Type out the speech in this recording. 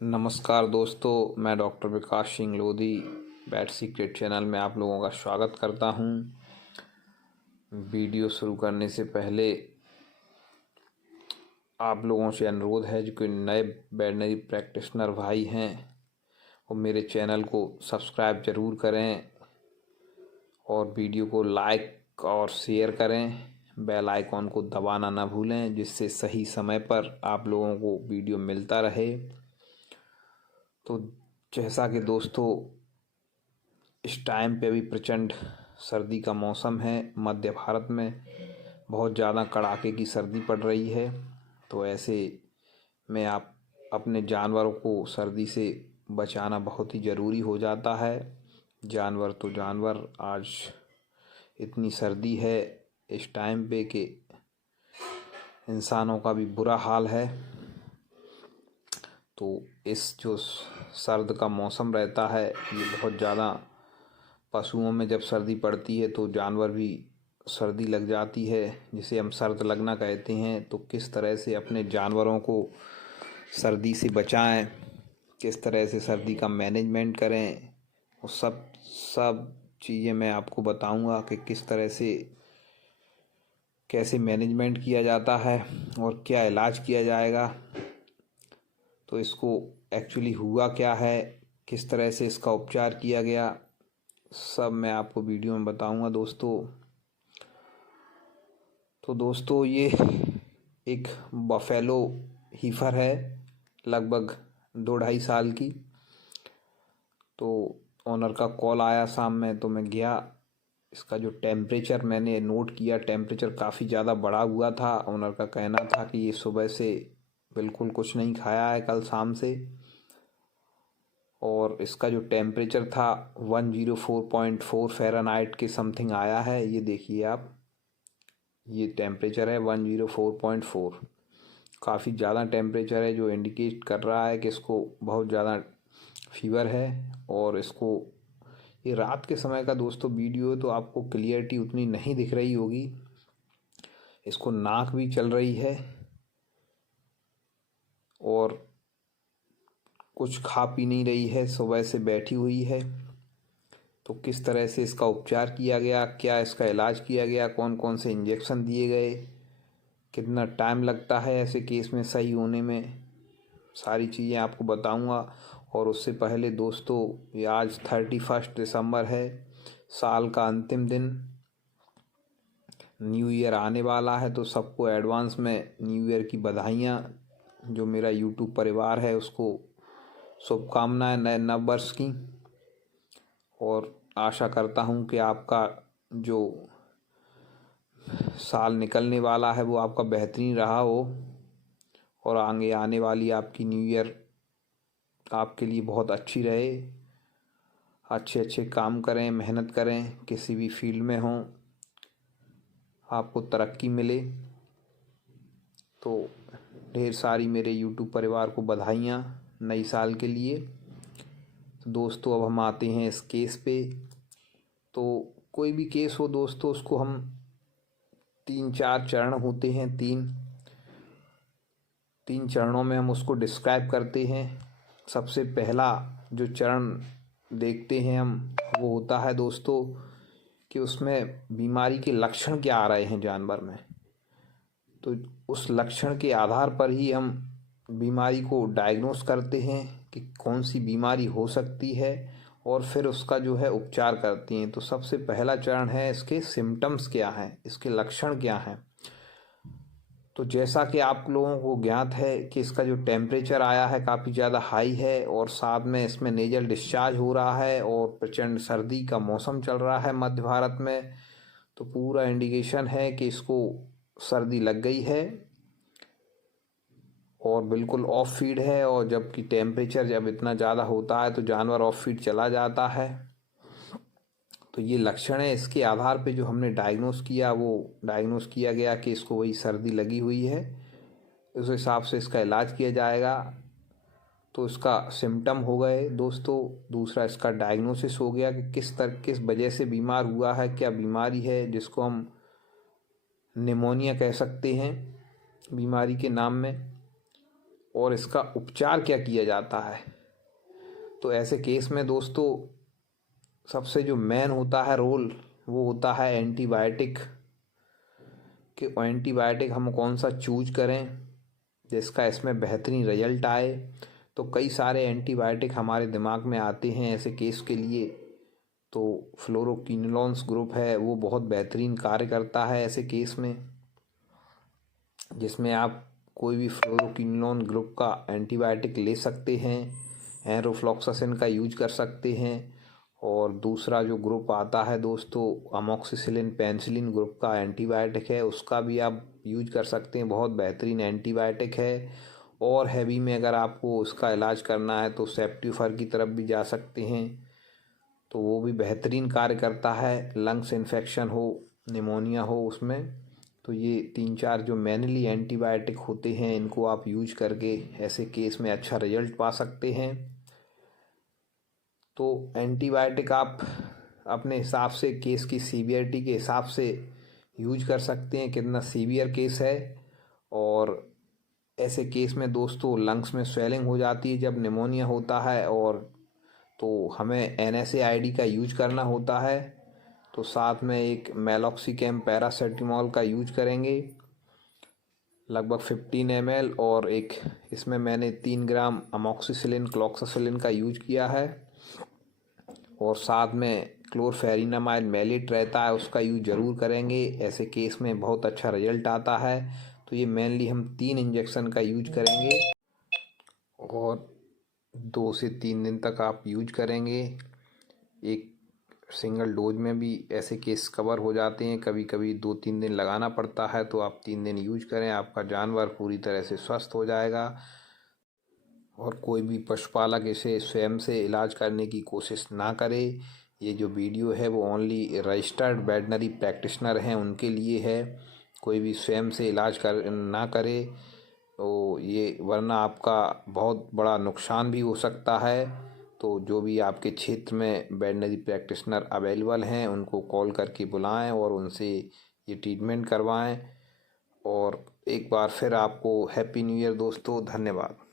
नमस्कार दोस्तों, मैं डॉक्टर विकास सिंह लोधी बैट सीक्रेट चैनल में आप लोगों का स्वागत करता हूं। वीडियो शुरू करने से पहले आप लोगों से अनुरोध है जो कि नए वेटरनरी प्रैक्टिशनर भाई हैं वो मेरे चैनल को सब्सक्राइब ज़रूर करें और वीडियो को लाइक और शेयर करें। बेल आइकॉन को दबाना ना भूलें जिससे सही समय पर आप लोगों को वीडियो मिलता रहे। तो जैसा कि दोस्तों इस टाइम पे अभी प्रचंड सर्दी का मौसम है, मध्य भारत में बहुत ज़्यादा कड़ाके की सर्दी पड़ रही है। तो ऐसे में आप अपने जानवरों को सर्दी से बचाना बहुत ही ज़रूरी हो जाता है। जानवर तो जानवर, आज इतनी सर्दी है इस टाइम पे कि इंसानों का भी बुरा हाल है। तो इस जो सर्द का मौसम रहता है ये बहुत ज़्यादा पशुओं में जब सर्दी पड़ती है तो जानवर भी सर्दी लग जाती है, जिसे हम सर्द लगना कहते हैं। तो किस तरह से अपने जानवरों को सर्दी से बचाएं, किस तरह से सर्दी का मैनेजमेंट करें, वो सब चीज़ें मैं आपको बताऊंगा कि किस तरह से कैसे मैनेजमेंट किया जाता है और क्या इलाज किया जाएगा। तो इसको एक्चुअली हुआ क्या है, किस तरह से इसका उपचार किया गया, सब मैं आपको वीडियो में बताऊंगा दोस्तों। तो दोस्तों ये एक बफेलो हीफर है, लगभग 2-2.5 साल की। तो ओनर का कॉल आया शाम में, तो मैं गया। इसका जो टेम्परेचर मैंने नोट किया, टेम्परेचर काफ़ी ज़्यादा बढ़ा हुआ था। ओनर का कहना था कि ये सुबह से बिल्कुल कुछ नहीं खाया है कल शाम से, और इसका जो टेम्परेचर था 104.4 फ़ारेनहाइट के समथिंग आया है। ये देखिए आप, ये टेम्परेचर है 104.4। काफ़ी ज़्यादा टेम्परेचर है जो इंडिकेट कर रहा है कि इसको बहुत ज़्यादा फीवर है। और इसको ये रात के समय का दोस्तों वीडियो है तो आपको क्लियरिटी उतनी नहीं दिख रही होगी। इसको नाक भी चल रही है और कुछ खा पी नहीं रही है, सुबह से बैठी हुई है। तो किस तरह से इसका उपचार किया गया, क्या इसका इलाज किया गया, कौन कौन से इंजेक्शन दिए गए, कितना टाइम लगता है ऐसे केस में सही होने में, सारी चीज़ें आपको बताऊंगा। और उससे पहले दोस्तों ये आज 31 दिसंबर है, साल का अंतिम दिन, न्यू ईयर आने वाला है। तो सबको एडवांस में न्यू ईयर की बधाइयाँ। जो मेरा यूट्यूब परिवार है उसको शुभकामनाएं नए नव वर्ष की। और आशा करता हूँ कि आपका जो साल निकलने वाला है वो आपका बेहतरीन रहा हो और आगे आने वाली आपकी न्यू ईयर आपके लिए बहुत अच्छी रहे। अच्छे अच्छे काम करें, मेहनत करें, किसी भी फील्ड में हों, आपको तरक्की मिले। तो ढेर सारी मेरे यूट्यूब परिवार को बधाइयाँ नई साल के लिए। तो दोस्तों अब हम आते हैं इस केस पे। तो कोई भी केस हो दोस्तों, उसको हम 3-4 चरण होते हैं, तीन चरणों में हम उसको डिस्क्राइब करते हैं। सबसे पहला जो चरण देखते हैं हम, वो होता है दोस्तों कि उसमें बीमारी के लक्षण क्या आ रहे हैं जानवर में। तो उस लक्षण के आधार पर ही हम बीमारी को डायग्नोस करते हैं कि कौन सी बीमारी हो सकती है और फिर उसका जो है उपचार करते हैं। तो सबसे पहला चरण है इसके सिम्टम्स क्या हैं, इसके लक्षण क्या हैं। तो जैसा कि आप लोगों को ज्ञात है कि इसका जो टेम्परेचर आया है काफ़ी ज़्यादा हाई है और साथ में इसमें नेजल डिस्चार्ज हो रहा है और प्रचंड सर्दी का मौसम चल रहा है मध्य भारत में। तो पूरा इंडिकेशन है कि इसको सर्दी लग गई है और बिल्कुल ऑफ फीड है। और जबकि टेम्परेचर जब इतना ज़्यादा होता है तो जानवर ऑफ फीड चला जाता है। तो ये लक्षण है, इसके आधार पे जो हमने डायग्नोस किया वो डायग्नोस किया गया कि इसको वही सर्दी लगी हुई है। उस हिसाब से इसका इलाज किया जाएगा। तो इसका सिम्टम हो गए दोस्तों। दूसरा इसका डायग्नोसिस हो गया कि किस वजह से बीमार हुआ है, क्या बीमारी है, जिसको हम निमोनिया कह सकते हैं बीमारी के नाम में। और इसका उपचार क्या किया जाता है। तो ऐसे केस में दोस्तों सबसे जो मेन होता है रोल वो होता है एंटीबायोटिक, कि एंटीबायोटिक हम कौन सा चूज करें जिसका इसमें बेहतरीन रिजल्ट आए। तो कई सारे एंटीबायोटिक हमारे दिमाग में आते हैं ऐसे केस के लिए। तो फ्लोरोक्विनोलोन्स ग्रुप है वो बहुत बेहतरीन कार्य करता है ऐसे केस में, जिसमें आप कोई भी फ्लोरोक्विनोलोन ग्रुप का एंटीबायोटिक ले सकते हैं, एरोफ्लॉक्सासिन का यूज कर सकते हैं। और दूसरा जो ग्रुप आता है दोस्तों अमोक्सिसिलिन पेनिसिलिन ग्रुप का एंटीबायोटिक है, उसका भी आप यूज कर सकते हैं, बहुत बेहतरीन एंटीबायोटिक है। और हैवी में अगर आपको उसका इलाज करना है तो सेप्टिफर की तरफ भी जा सकते हैं, तो वो भी बेहतरीन कार्य करता है। लंग्स इन्फेक्शन हो, निमोनिया हो उसमें, तो ये 3-4 जो मेनली एंटीबायोटिक होते हैं इनको आप यूज करके ऐसे केस में अच्छा रिजल्ट पा सकते हैं। तो एंटीबायोटिक आप अपने हिसाब से केस की सीवियरिटी के हिसाब से यूज कर सकते हैं, कितना सीवियर केस है। और ऐसे केस में दोस्तों लंग्स में स्वेलिंग हो जाती है जब निमोनिया होता है, और तो हमें NSAID का यूज करना होता है। तो साथ में एक मेलॉक्सिकैम पैरासेटामोल का यूज करेंगे लगभग 15 ml, और एक इसमें मैंने 3 ग्राम अमोक्सिसिलिन क्लॉक्सासिलिन का यूज किया है। और साथ में क्लोरफेनिनामाइड मैलेट रहता है उसका यूज ज़रूर करेंगे, ऐसे केस में बहुत अच्छा रिजल्ट आता है। तो ये मेनली हम 3 इंजेक्शन का यूज करेंगे और 2 से 3 दिन तक आप यूज करेंगे। एक सिंगल डोज में भी ऐसे केस कवर हो जाते हैं, कभी कभी 2-3 दिन लगाना पड़ता है, तो आप 3 दिन यूज करें, आपका जानवर पूरी तरह से स्वस्थ हो जाएगा। और कोई भी पशुपालक इसे स्वयं से इलाज करने की कोशिश ना करे। ये जो वीडियो है वो ओनली रजिस्टर्ड वेटनरी प्रैक्टिशनर हैं उनके लिए है, कोई भी स्वयं से इलाज ना करे, तो ये वरना आपका बहुत बड़ा नुकसान भी हो सकता है। तो जो भी आपके क्षेत्र में वेटनरी प्रैक्टिशनर अवेलेबल हैं उनको कॉल करके बुलाएं और उनसे ये ट्रीटमेंट करवाएं। और एक बार फिर आपको हैप्पी न्यू ईयर दोस्तों, धन्यवाद।